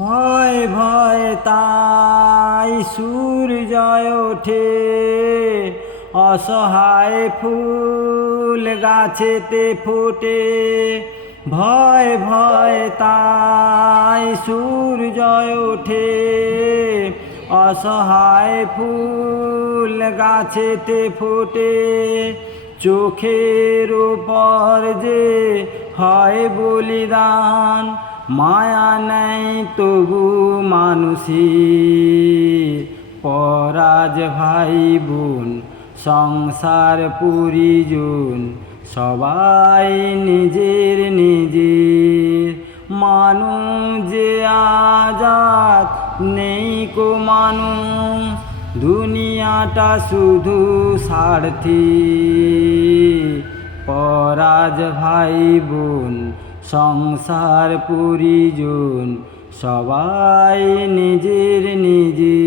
ভয় ভয় তাই সূর্যয় ওঠে, অসহায় ফুল গাছেতে ফোটে। ভয় ভয় তাই সূর্যয় ওঠে, অসহায় ফুল গাছেতে ফোটে। চোখের উপর যে হয় বলিদান, মায়া নেই তবু মানুষের। পরাজ ভাই বোন সংসার পরিজন, সবাই নিজের নিজের। মানুষ যে আজাদ নেই কো মানুষ, দুনিয়াটা শুধু স্বার্থী। পরাজ ভাই বোন সংসার পরিজন, সবাই নিজের নিজের।